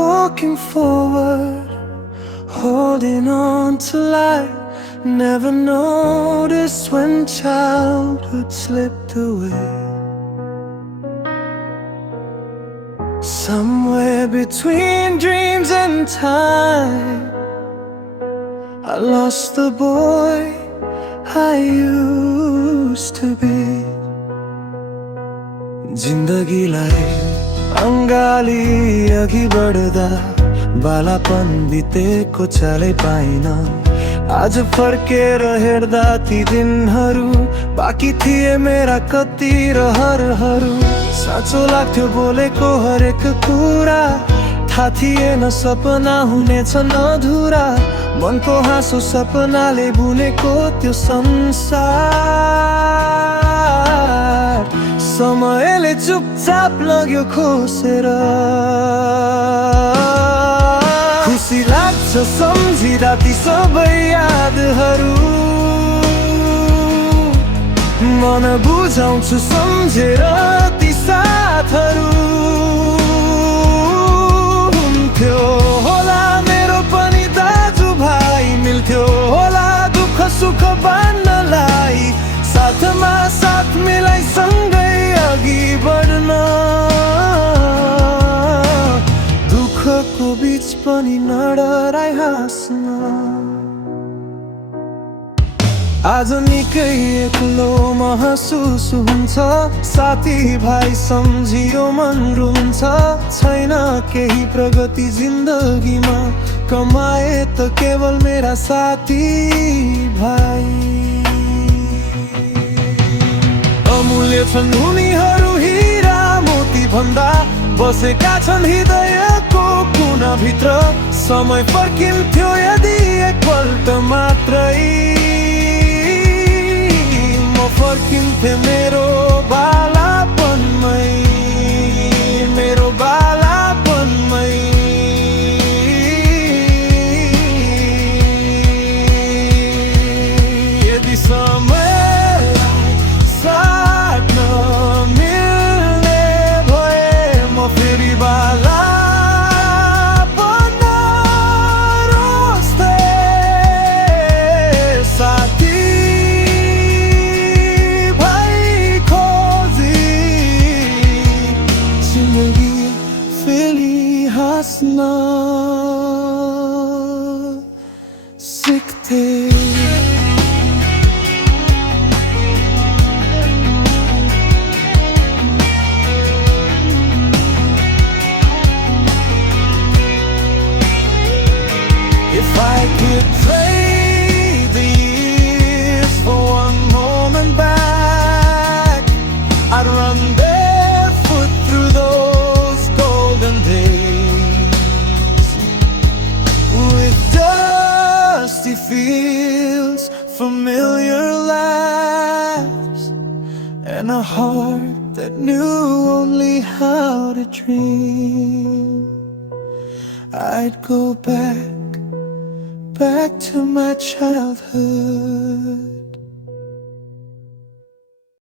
walking forward, holding on to life. Never noticed when childhood slipped away. Somewhere between dreams and time, I lost the boy I used to be. जिन्दगीलाई अङ्गाली अघि बढ्दा बालापन बितेको चालै पाइन। आज फर्केर हेर्दा ती दिनहरू बाँकी थिए मेरा कति रहरहरू। साँचो लाग्थ्यो बोलेको हरेक कुरा, थाहा थिएन सपना हुनेछन् अधुरा। मनको हाँसो सपनाले बुनेको त्यो संसार समयले चुपचाप लग्यो खोसेर। खुसी लाग्छ सम्झिँदा ती सबै यादहरू, मन बुझाउँछु सम्झेर ती साथहरू। हुन्थ्यो होला मेरो पनि दाजुभाइ, मिल्थ्यो होला दुःख सुख बाँड्नलाई, साथमा साथ मिलाई सँगै अघि बढ्न। दुःखको बीच पनि नडराई हाँस्न। आज निकै एक्लो महसुस हुन्छ, साथी भाइ सम्झियो मन रुन्छ। छैन केही प्रगति जिन्दगीमा, कमाए त केवल मेरा साथी भाइ। अमूल्य छन् उनीहरू हिरा मोती भन्दा, बसेका छन् हृदयको कुनाभित्र। समय फर्किन्थ्यो यदि एकपल्ट मात्रै, म फर्किन्थे मेरो बालापनमै, मेरो बालापनमै। यदि समयलाई साट्न मिल्ने भए, म फेरि बालापन रोज्थे। साथी भाइ खोजी जिन्दगी फेरि हाँस्न सिक्थे। If I could trade the years for one moment back, I'd run barefoot through those golden days, with dusty fields, familiar laughs, and a heart that knew only how to dream. I'd go back to my childhood.